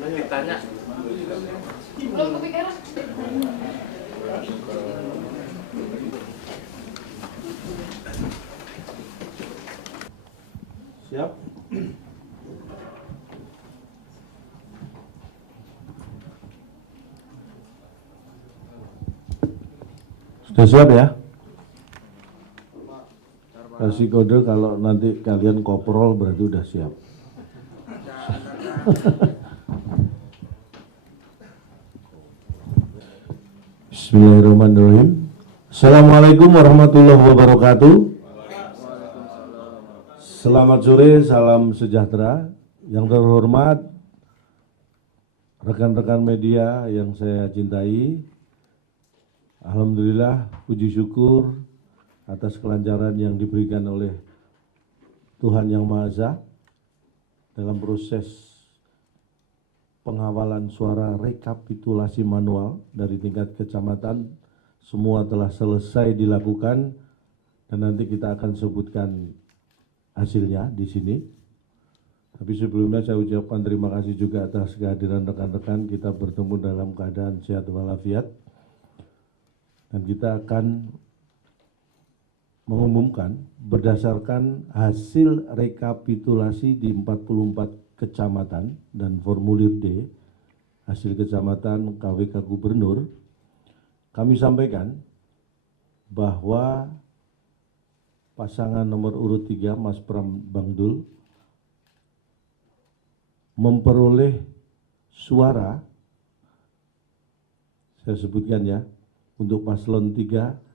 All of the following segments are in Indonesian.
Ditanya. Belum kepikiran. Siap? Sudah siap ya? Kasih kode kalau nanti kalian koprol berarti udah siap. Bismillahirrahmanirrahim. Assalamualaikum warahmatullahi wabarakatuh. Selamat sore, salam sejahtera. Yang terhormat rekan-rekan media yang saya cintai, alhamdulillah puji syukur atas kelancaran yang diberikan oleh Tuhan Yang Maha Esa dalam proses pengawalan suara rekapitulasi manual dari tingkat kecamatan. Semua telah selesai dilakukan dan nanti kita akan sebutkan hasilnya di sini. Tapi sebelumnya saya ucapkan terima kasih juga atas kehadiran rekan-rekan. Kita bertemu dalam keadaan sehat walafiat dan kita akan mengumumkan berdasarkan hasil rekapitulasi di 44 kecamatan dan formulir D hasil kecamatan KWK Gubernur. Kami sampaikan bahwa pasangan nomor urut 3 Mas Pram Bangdul memperoleh suara, saya sebutkan ya, untuk paslon 3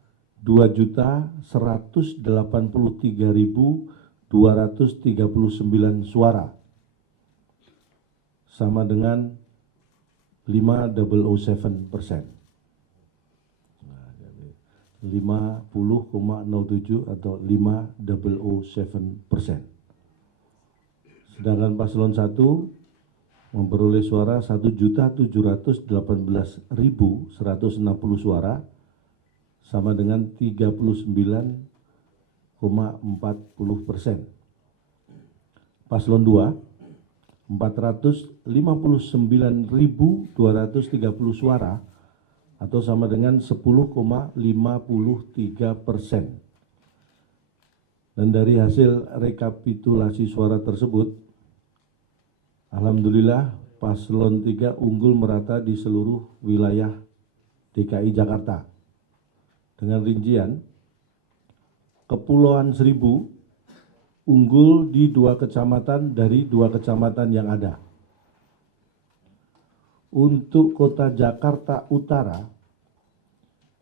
2.183.239 suara, sama dengan 5,07%. 50,07 atau 5,07%. Sedangkan paslon 1 memperoleh suara 1.718.160 suara, sama dengan 39,40%. Paslon 2 459.230 suara atau sama dengan 10,53%. Dan dari hasil rekapitulasi suara tersebut, alhamdulillah paslon 3 unggul merata di seluruh wilayah DKI Jakarta. Dengan rincian, Kepulauan Seribu unggul di 2 kecamatan dari 2 kecamatan yang ada. Untuk Kota Jakarta Utara,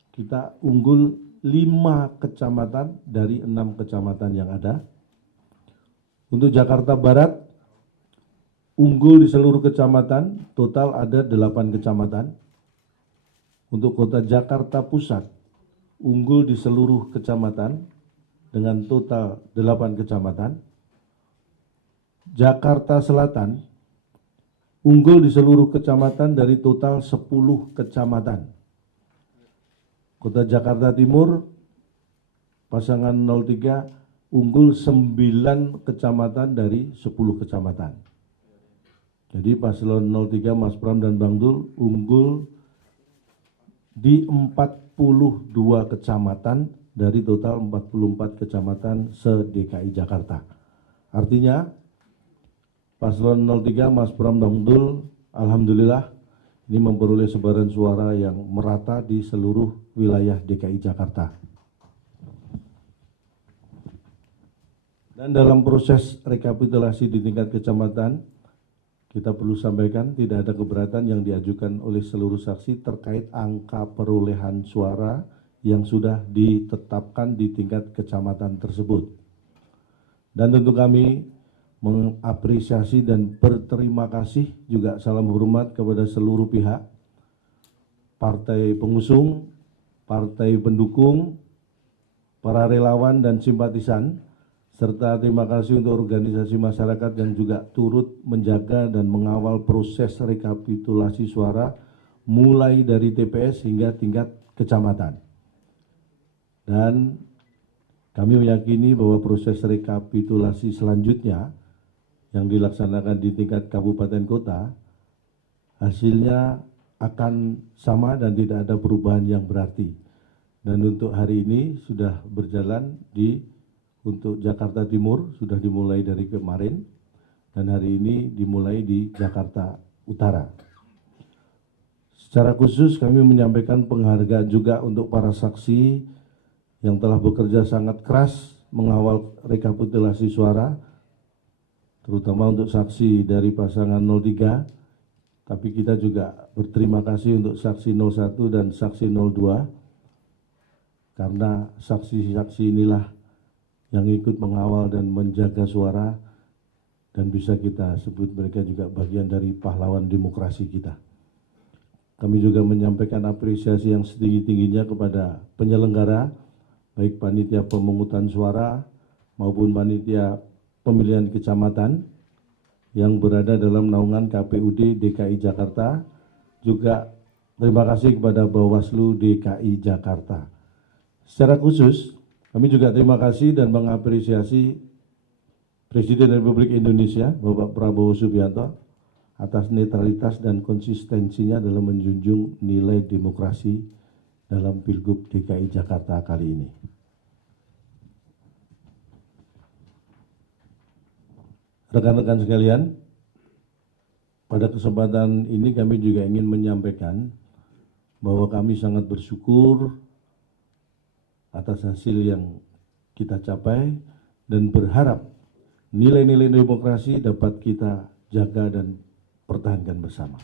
kita unggul 5 kecamatan dari 6 kecamatan yang ada. Untuk Jakarta Barat, unggul di seluruh kecamatan, total ada 8 kecamatan. Untuk Kota Jakarta Pusat, unggul di seluruh kecamatan dengan total 8 kecamatan. Jakarta Selatan unggul di seluruh kecamatan dari total 10 kecamatan. Kota Jakarta Timur, pasangan 03 unggul 9 kecamatan dari 10 kecamatan. Jadi paslon 03 Mas Pram dan Bang Dul unggul di 42 kecamatan dari total 44 kecamatan se-DKI Jakarta. Artinya paslon 03 Mas Pram dan Bang Dul alhamdulillah ini memperoleh sebaran suara yang merata di seluruh wilayah DKI Jakarta. Dan dalam proses rekapitulasi di tingkat kecamatan, kita perlu sampaikan tidak ada keberatan yang diajukan oleh seluruh saksi terkait angka perolehan suara yang sudah ditetapkan di tingkat kecamatan tersebut. Dan tentu kami mengapresiasi dan berterima kasih juga salam hormat kepada seluruh pihak, partai pengusung, partai pendukung, para relawan dan simpatisan, serta terima kasih untuk organisasi masyarakat yang juga turut menjaga dan mengawal proses rekapitulasi suara mulai dari TPS hingga tingkat kecamatan. Dan kami meyakini bahwa proses rekapitulasi selanjutnya yang dilaksanakan di tingkat kabupaten kota, hasilnya akan sama dan tidak ada perubahan yang berarti. Dan untuk hari ini sudah berjalan untuk Jakarta Timur, sudah dimulai dari kemarin, dan hari ini dimulai di Jakarta Utara. Secara khusus kami menyampaikan penghargaan juga untuk para saksi yang telah bekerja sangat keras mengawal rekapitulasi suara, terutama untuk saksi dari pasangan 03, tapi kita juga berterima kasih untuk saksi 01 dan saksi 02, karena saksi-saksi inilah yang ikut mengawal dan menjaga suara, dan bisa kita sebut mereka juga bagian dari pahlawan demokrasi kita. Kami juga menyampaikan apresiasi yang setinggi-tingginya kepada penyelenggara, baik panitia pemungutan suara maupun panitia pemilihan kecamatan yang berada dalam naungan KPUD DKI Jakarta. Juga terima kasih kepada Bawaslu DKI Jakarta. Secara khusus, kami juga terima kasih dan mengapresiasi Presiden Republik Indonesia, Bapak Prabowo Subianto, atas netralitas dan konsistensinya dalam menjunjung nilai demokrasi dalam Pilgub DKI Jakarta kali ini. Rekan-rekan sekalian, pada kesempatan ini kami juga ingin menyampaikan bahwa kami sangat bersyukur atas hasil yang kita capai dan berharap nilai-nilai demokrasi dapat kita jaga dan pertahankan bersama.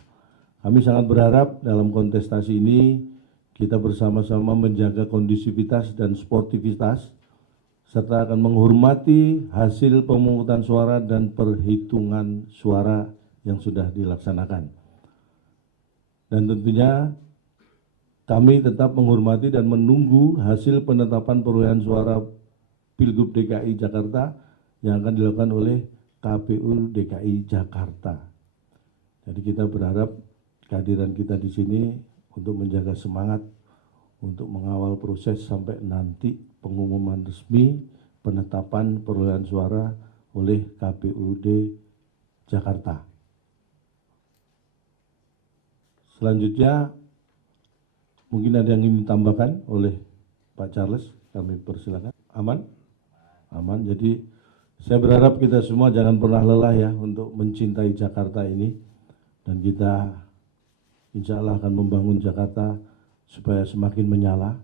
Kami sangat berharap dalam kontestasi ini kita bersama-sama menjaga kondusivitas dan sportivitas, serta akan menghormati hasil pemungutan suara dan perhitungan suara yang sudah dilaksanakan. Dan tentunya kami tetap menghormati dan menunggu hasil penetapan perolehan suara Pilgub DKI Jakarta yang akan dilakukan oleh KPU DKI Jakarta. Jadi kita berharap kehadiran kita di sini untuk menjaga semangat, untuk mengawal proses sampai nanti pengumuman resmi penetapan perolehan suara oleh KPUD Jakarta. Selanjutnya, mungkin ada yang ingin ditambahkan oleh Pak Charles, kami persilakan. Aman? Aman. Jadi saya berharap kita semua jangan pernah lelah ya untuk mencintai Jakarta ini, dan kita insya Allah akan membangun Jakarta supaya semakin menyala,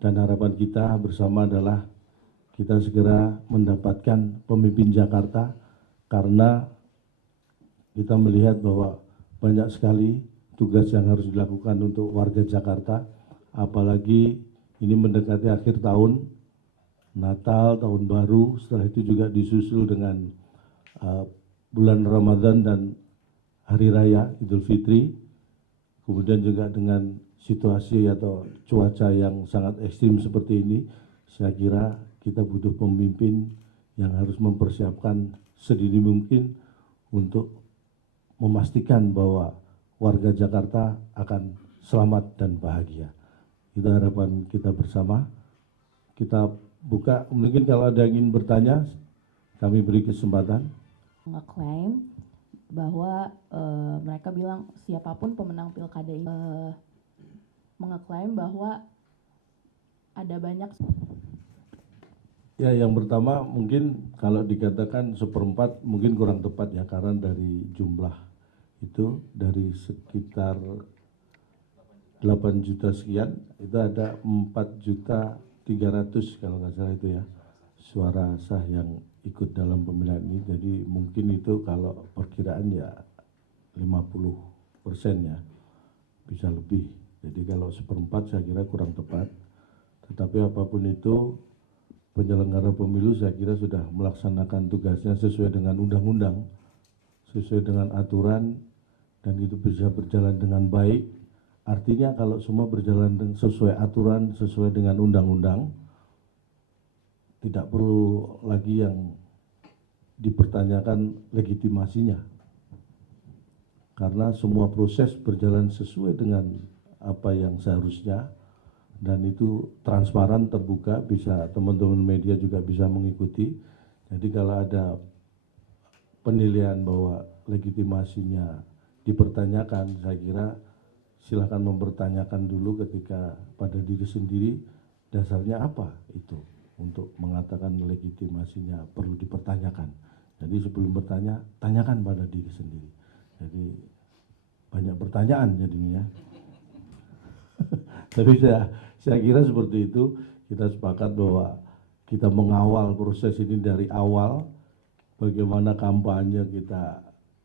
dan harapan kita bersama adalah kita segera mendapatkan pemimpin Jakarta, karena kita melihat bahwa banyak sekali tugas yang harus dilakukan untuk warga Jakarta, apalagi ini mendekati akhir tahun, Natal, Tahun Baru, setelah itu juga disusul dengan bulan Ramadan dan Hari Raya Idul Fitri, kemudian juga dengan situasi atau cuaca yang sangat ekstrim seperti ini, saya kira kita butuh pemimpin yang harus mempersiapkan sedini mungkin untuk memastikan bahwa warga Jakarta akan selamat dan bahagia. Itu harapan kita bersama. Kita buka, mungkin kalau ada yang ingin bertanya, kami beri kesempatan. Ngeklaim bahwa mereka bilang siapapun pemenang pilkada ini mengeklaim bahwa ada banyak. Ya, yang pertama mungkin kalau dikatakan seperempat mungkin kurang tepat ya, karena dari jumlah itu dari sekitar 8 juta sekian, itu ada 4.300.000 kalau nggak salah itu ya, suara sah yang ikut dalam pemilihan ini. Jadi mungkin itu kalau perkiraan ya 50% ya, bisa lebih. Jadi kalau seperempat saya kira kurang tepat. Tetapi apapun itu, penyelenggara pemilu saya kira sudah melaksanakan tugasnya sesuai dengan undang-undang, sesuai dengan aturan, dan itu bisa berjalan dengan baik. Artinya kalau semua berjalan sesuai aturan, sesuai dengan undang-undang, tidak perlu lagi yang dipertanyakan legitimasinya. Karena semua proses berjalan sesuai dengan apa yang seharusnya, dan itu transparan, terbuka, bisa teman-teman media juga bisa mengikuti. Jadi kalau ada penilaian bahwa legitimasinya dipertanyakan, saya kira silakan mempertanyakan dulu ketika pada diri sendiri dasarnya apa itu untuk mengatakan legitimasinya perlu dipertanyakan. Jadi sebelum bertanya, tanyakan pada diri sendiri. Jadi banyak pertanyaan jadinya. Tapi saya kira seperti itu, kita sepakat bahwa kita mengawal proses ini dari awal, bagaimana kampanye kita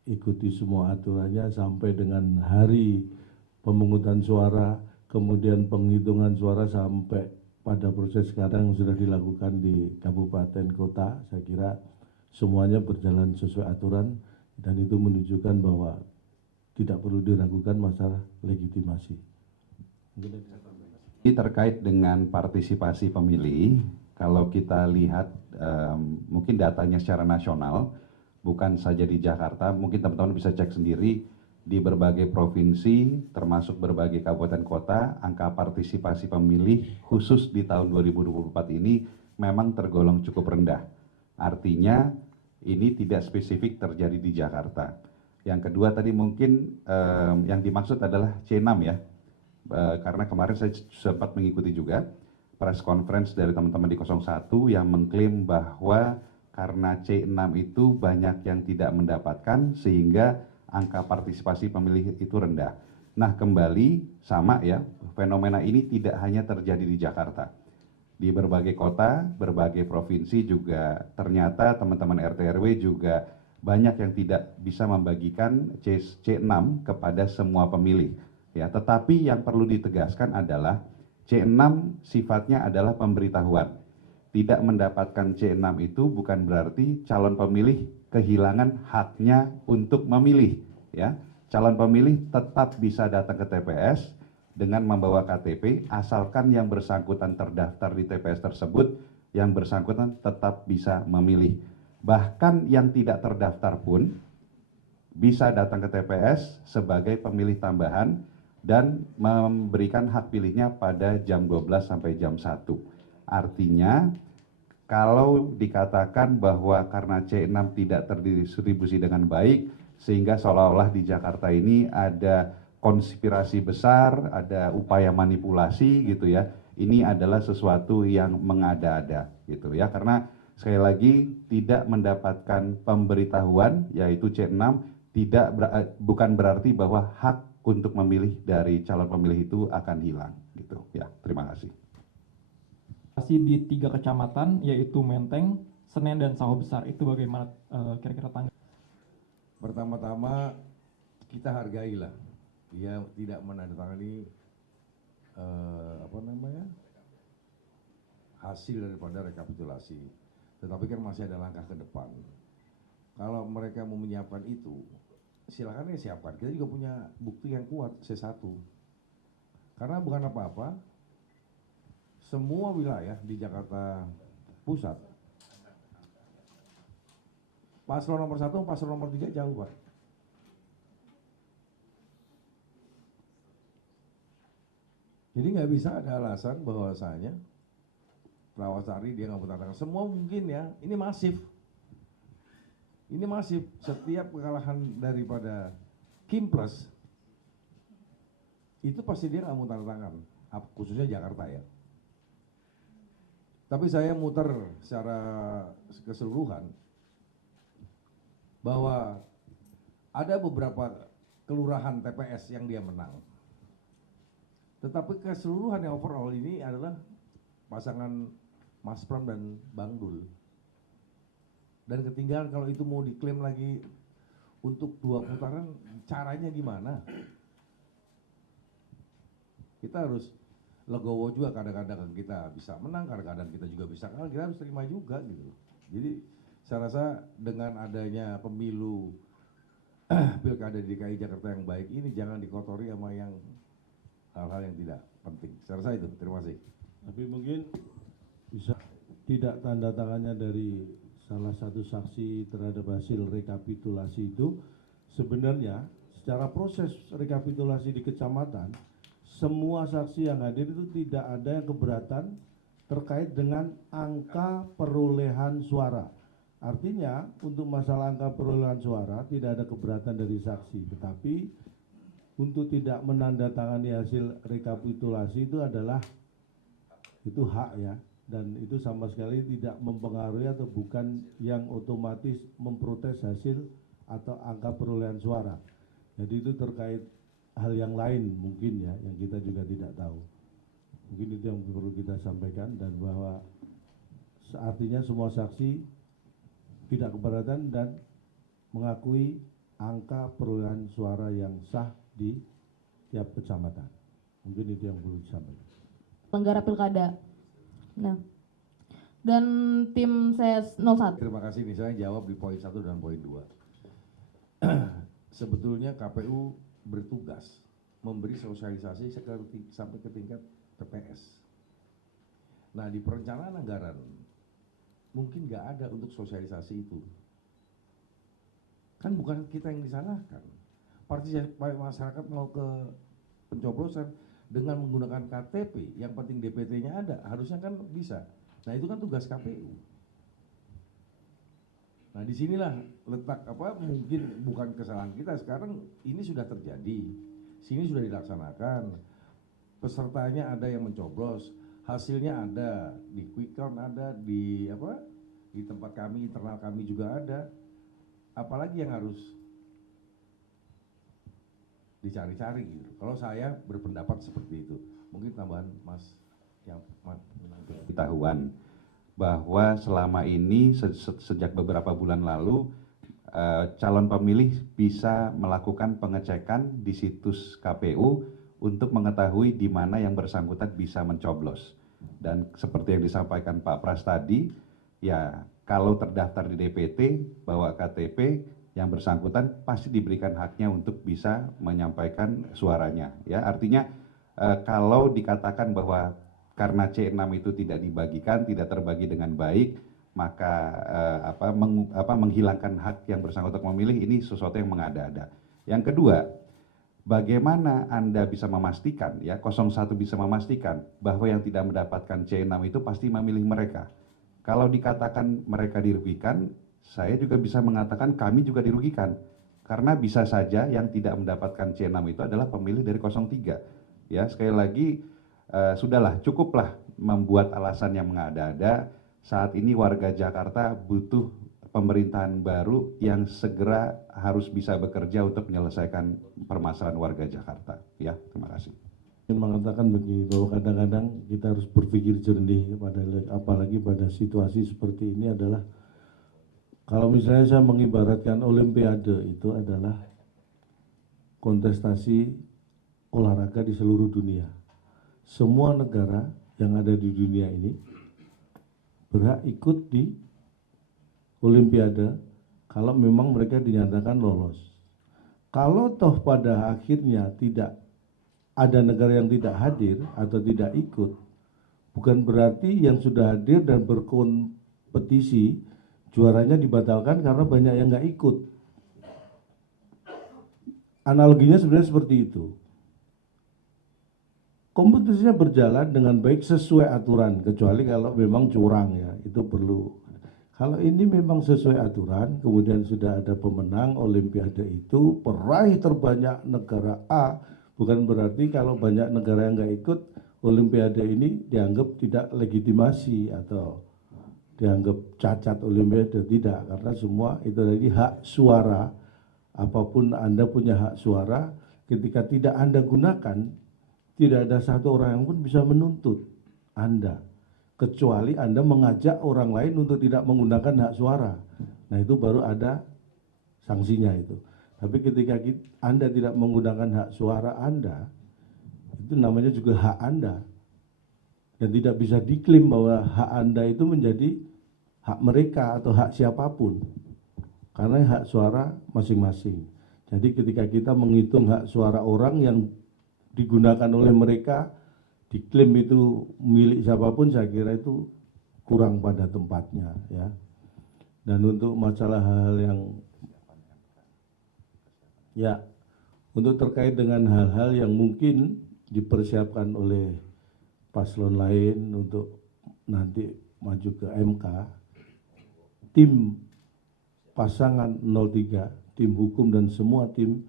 ikuti semua aturannya sampai dengan hari pemungutan suara, kemudian penghitungan suara sampai pada proses sekarang yang sudah dilakukan di kabupaten kota. Saya kira semuanya berjalan sesuai aturan dan itu menunjukkan bahwa tidak perlu diragukan masalah legitimasi. Ini terkait dengan partisipasi pemilih, kalau kita lihat mungkin datanya secara nasional, bukan saja di Jakarta, mungkin teman-teman bisa cek sendiri di berbagai provinsi, termasuk berbagai kabupaten kota, angka partisipasi pemilih khusus di tahun 2024 ini memang tergolong cukup rendah. Artinya ini tidak spesifik terjadi di Jakarta. Yang kedua tadi mungkin yang dimaksud adalah C6 ya. Karena kemarin saya sempat mengikuti juga press conference dari teman-teman di 01 yang mengklaim bahwa karena C6 itu banyak yang tidak mendapatkan sehingga angka partisipasi pemilih itu rendah. Nah kembali sama ya, fenomena ini tidak hanya terjadi di Jakarta. Di berbagai kota, berbagai provinsi juga ternyata teman-teman RT RW juga banyak yang tidak bisa membagikan C6 kepada semua pemilih. Ya, tetapi yang perlu ditegaskan adalah C6 sifatnya adalah pemberitahuan. Tidak mendapatkan C6 itu bukan berarti calon pemilih kehilangan haknya untuk memilih. Ya, calon pemilih tetap bisa datang ke TPS dengan membawa KTP, asalkan yang bersangkutan terdaftar di TPS tersebut, yang bersangkutan tetap bisa memilih. Bahkan yang tidak terdaftar pun bisa datang ke TPS sebagai pemilih tambahan dan memberikan hak pilihnya pada jam 12 sampai jam 1. Artinya kalau dikatakan bahwa karena C6 tidak terdistribusi dengan baik sehingga seolah-olah di Jakarta ini ada konspirasi besar, ada upaya manipulasi gitu ya. Ini adalah sesuatu yang mengada-ada gitu ya. Karena sekali lagi tidak mendapatkan pemberitahuan yaitu C6 bukan berarti bahwa hak untuk memilih dari calon pemilih itu akan hilang gitu ya. Terima kasih. Masih di 3 kecamatan yaitu Menteng, Senen dan Sawah Besar, itu bagaimana kira-kira tanggapan? Pertama-tama kita hargailah dia tidak menandatangani hasil daripada rekapitulasi, tetapi kan masih ada langkah ke depan. Kalau mereka mau menyiapkan itu, silakan ya siapkan. Kita juga punya bukti yang kuat C1. Karena bukan apa-apa, semua wilayah di Jakarta Pusat, paslon nomor 1, paslon nomor 3 jauh Pak. Jadi nggak bisa ada alasan bahwasanya Rawasari dia nggak bertandang. Semua mungkin ya, ini masif. Ini masif, setiap kekalahan daripada Kimpres itu pasti dia nggak mau tanda tangan, khususnya Jakarta ya. Tapi saya muter secara keseluruhan bahwa ada beberapa kelurahan TPS yang dia menang. Tetapi keseluruhan yang overall ini adalah pasangan Mas Pram dan Bang Dul. Dan ketinggalan kalau itu mau diklaim lagi untuk 2 putaran, caranya gimana? Kita harus legowo juga, kadang-kadang kita bisa menang, kadang-kadang kita juga bisa kalah, kita harus terima juga gitu. Jadi saya rasa dengan adanya pemilu pilkada di DKI Jakarta yang baik ini jangan dikotori sama yang hal-hal yang tidak penting. Saya rasa itu, terima kasih. Tapi mungkin bisa tidak tanda tangannya dari salah satu saksi terhadap hasil rekapitulasi itu, sebenarnya secara proses rekapitulasi di kecamatan, semua saksi yang hadir itu tidak ada yang keberatan terkait dengan angka perolehan suara. Artinya untuk masalah angka perolehan suara tidak ada keberatan dari saksi, tetapi untuk tidak menandatangani hasil rekapitulasi itu adalah itu hak ya, dan itu sama sekali tidak mempengaruhi atau bukan yang otomatis memprotes hasil atau angka perolehan suara. Jadi itu terkait hal yang lain mungkin ya, yang kita juga tidak tahu. Mungkin itu yang perlu kita sampaikan, dan bahwa artinya semua saksi tidak keberatan dan mengakui angka perolehan suara yang sah di tiap kecamatan. Mungkin itu yang perlu disampaikan. Penyelenggara pilkada. Nah, dan tim CS 01. Terima kasih nih, saya jawab di poin 1 dan poin 2. Sebetulnya KPU bertugas memberi sosialisasi sampai ke tingkat TPS. Nah, di perencanaan anggaran mungkin nggak ada untuk sosialisasi itu. Kan bukan kita yang disalahkan. Partisipasi masyarakat mau ke pencoblosan dengan menggunakan KTP, yang penting DPT-nya ada, harusnya kan bisa. Nah, itu kan tugas KPU. Nah, disinilah letak mungkin bukan kesalahan kita. Sekarang ini sudah terjadi, sini sudah dilaksanakan, pesertanya ada yang mencoblos, hasilnya ada di quick count, ada di di tempat kami, internal kami juga ada. Apalagi yang harus dicari-cari gitu. Kalau saya berpendapat seperti itu. Mungkin tambahan Mas yang Ketahuan bahwa selama ini sejak beberapa bulan lalu calon pemilih bisa melakukan pengecekan di situs KPU untuk mengetahui di mana yang bersangkutan bisa mencoblos. Dan seperti yang disampaikan Pak Pras tadi, ya kalau terdaftar di DPT bawa KTP, yang bersangkutan pasti diberikan haknya untuk bisa menyampaikan suaranya. Ya, artinya kalau dikatakan bahwa karena C6 itu tidak dibagikan, tidak terbagi dengan baik, maka menghilangkan hak yang bersangkutan memilih, ini sesuatu yang mengada-ada. Yang kedua, bagaimana Anda bisa memastikan, ya 01 bisa memastikan bahwa yang tidak mendapatkan C6 itu pasti memilih mereka. Kalau dikatakan mereka dirugikan, saya juga bisa mengatakan kami juga dirugikan. Karena bisa saja yang tidak mendapatkan C6 itu adalah pemilih dari 03. Ya, sekali lagi sudahlah, cukuplah membuat alasan yang mengada-ada. Saat ini warga Jakarta butuh pemerintahan baru yang segera harus bisa bekerja untuk menyelesaikan permasalahan warga Jakarta. Ya, terima kasih. Ingin mengatakan begini, bahwa kadang-kadang kita harus berpikir jernih, apalagi pada situasi seperti ini adalah, kalau misalnya saya mengibaratkan Olimpiade itu adalah kontestasi olahraga di seluruh dunia. Semua negara yang ada di dunia ini berhak ikut di Olimpiade kalau memang mereka dinyatakan lolos. Kalau toh pada akhirnya tidak ada negara yang tidak hadir atau tidak ikut, bukan berarti yang sudah hadir dan berkompetisi juaranya dibatalkan karena banyak yang nggak ikut. Analoginya sebenarnya seperti itu. Kompetisinya berjalan dengan baik sesuai aturan, kecuali kalau memang curang ya, itu perlu. Kalau ini memang sesuai aturan, kemudian sudah ada pemenang Olimpiade itu, peraih terbanyak negara A, bukan berarti kalau banyak negara yang nggak ikut, Olimpiade ini dianggap tidak legitimasi atau dianggap cacat Olimpiade. Tidak, karena semua itu tadi hak suara. Apapun Anda punya hak suara, ketika tidak Anda gunakan, tidak ada satu orang yang pun bisa menuntut Anda, kecuali Anda mengajak orang lain untuk tidak menggunakan hak suara. Nah, itu baru ada sanksinya itu. Tapi ketika Anda tidak menggunakan hak suara Anda, itu namanya juga hak Anda. Dan tidak bisa diklaim bahwa hak Anda itu menjadi hak mereka atau hak siapapun. Karena hak suara masing-masing. Jadi ketika kita menghitung hak suara orang yang digunakan oleh mereka, diklaim itu milik siapapun, saya kira itu kurang pada tempatnya ya. Dan untuk masalah hal yang ya, untuk terkait dengan hal-hal yang mungkin dipersiapkan oleh paslon lain untuk nanti maju ke MK, tim pasangan 03, tim hukum dan semua tim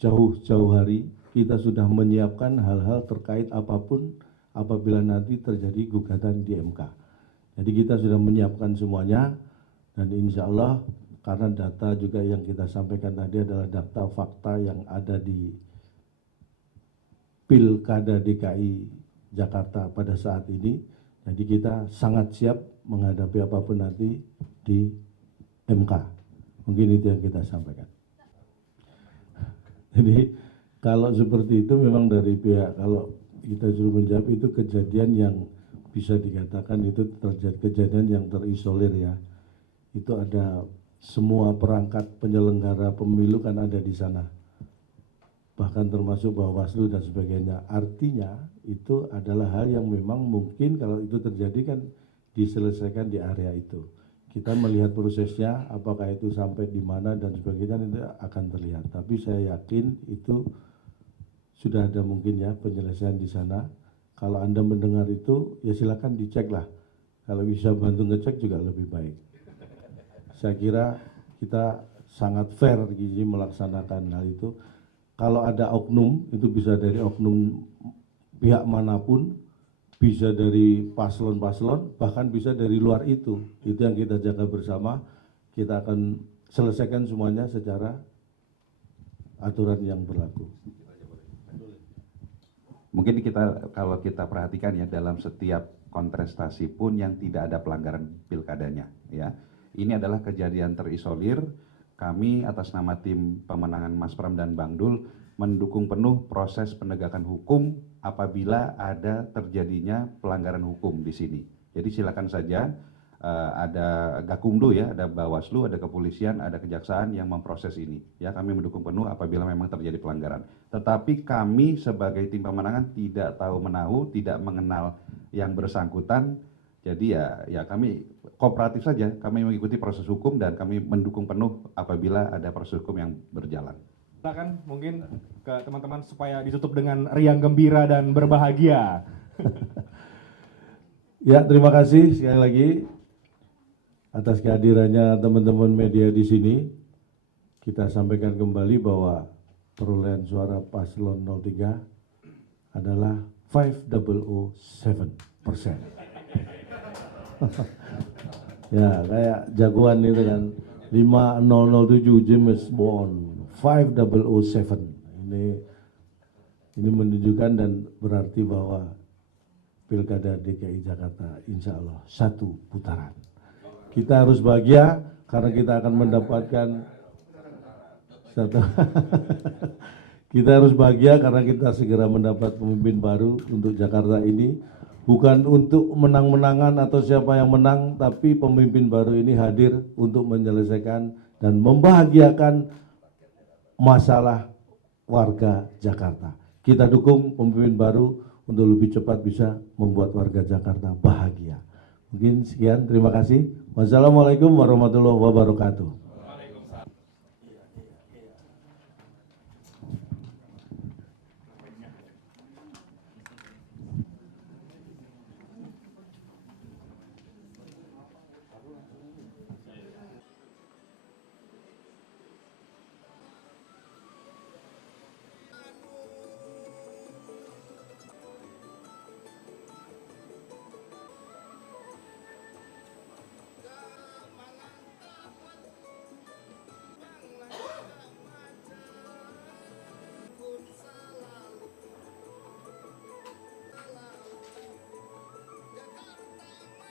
jauh-jauh hari kita sudah menyiapkan hal-hal terkait apapun apabila nanti terjadi gugatan di MK. Jadi kita sudah menyiapkan semuanya dan insya Allah karena data juga yang kita sampaikan tadi adalah data fakta yang ada di Pilkada DKI Jakarta pada saat ini. Jadi kita sangat siap menghadapi apapun nanti di MK. Mungkin itu yang kita sampaikan. Jadi kalau seperti itu memang dari pihak, kalau kita suruh menjawab itu kejadian yang bisa dikatakan itu terjadi kejadian yang terisolir ya. Itu ada semua perangkat penyelenggara pemilu kan ada di sana. Bahkan termasuk Bawaslu dan sebagainya. Artinya itu adalah hal yang memang mungkin kalau itu terjadi kan diselesaikan di area itu. Kita melihat prosesnya, apakah itu sampai di mana dan sebagainya nanti akan terlihat. Tapi saya yakin itu sudah ada mungkin ya penyelesaian di sana. Kalau Anda mendengar itu, ya silakan dicek lah. Kalau bisa bantu ngecek juga lebih baik. Saya kira kita sangat fair Gizi melaksanakan hal itu. Kalau ada oknum, itu bisa dari oknum pihak manapun, bisa dari paslon-paslon, bahkan bisa dari luar itu. Itu yang kita jaga bersama. Kita akan selesaikan semuanya secara aturan yang berlaku. Mungkin kita kalau kita perhatikan ya dalam setiap kontestasi pun yang tidak ada pelanggaran pilkadanya ya. Ini adalah kejadian terisolir. Kami atas nama tim pemenangan Mas Pram dan Bang Dul mendukung penuh proses penegakan hukum apabila ada terjadinya pelanggaran hukum di sini. Jadi silakan saja ada Gakumdu ya, ada Bawaslu, ada kepolisian, ada kejaksaan yang memproses ini. Ya, kami mendukung penuh apabila memang terjadi pelanggaran. Tetapi kami sebagai tim pemenangan tidak tahu menahu, tidak mengenal yang bersangkutan. Jadi ya kami kooperatif saja, kami mengikuti proses hukum dan kami mendukung penuh apabila ada proses hukum yang berjalan. Silakan mungkin ke teman-teman supaya ditutup dengan riang gembira dan berbahagia. Ya, terima kasih sekali lagi atas kehadirannya teman-teman media di sini. Kita sampaikan kembali bahwa perolehan suara paslon 03 adalah 5007%. Ya, kayak jagoan itu kan 5007 James Bond 5007. Ini menunjukkan dan berarti bahwa Pilkada DKI Jakarta insya Allah satu putaran. Kita harus bahagia karena kita akan mendapatkan satu. Kita harus bahagia karena kita segera mendapat pemimpin baru untuk Jakarta ini. Bukan untuk menang-menangan atau siapa yang menang, tapi pemimpin baru ini hadir untuk menyelesaikan dan membahagiakan masalah warga Jakarta. Kita dukung pemimpin baru untuk lebih cepat bisa membuat warga Jakarta bahagia. Mungkin sekian, terima kasih. Wassalamualaikum warahmatullahi wabarakatuh.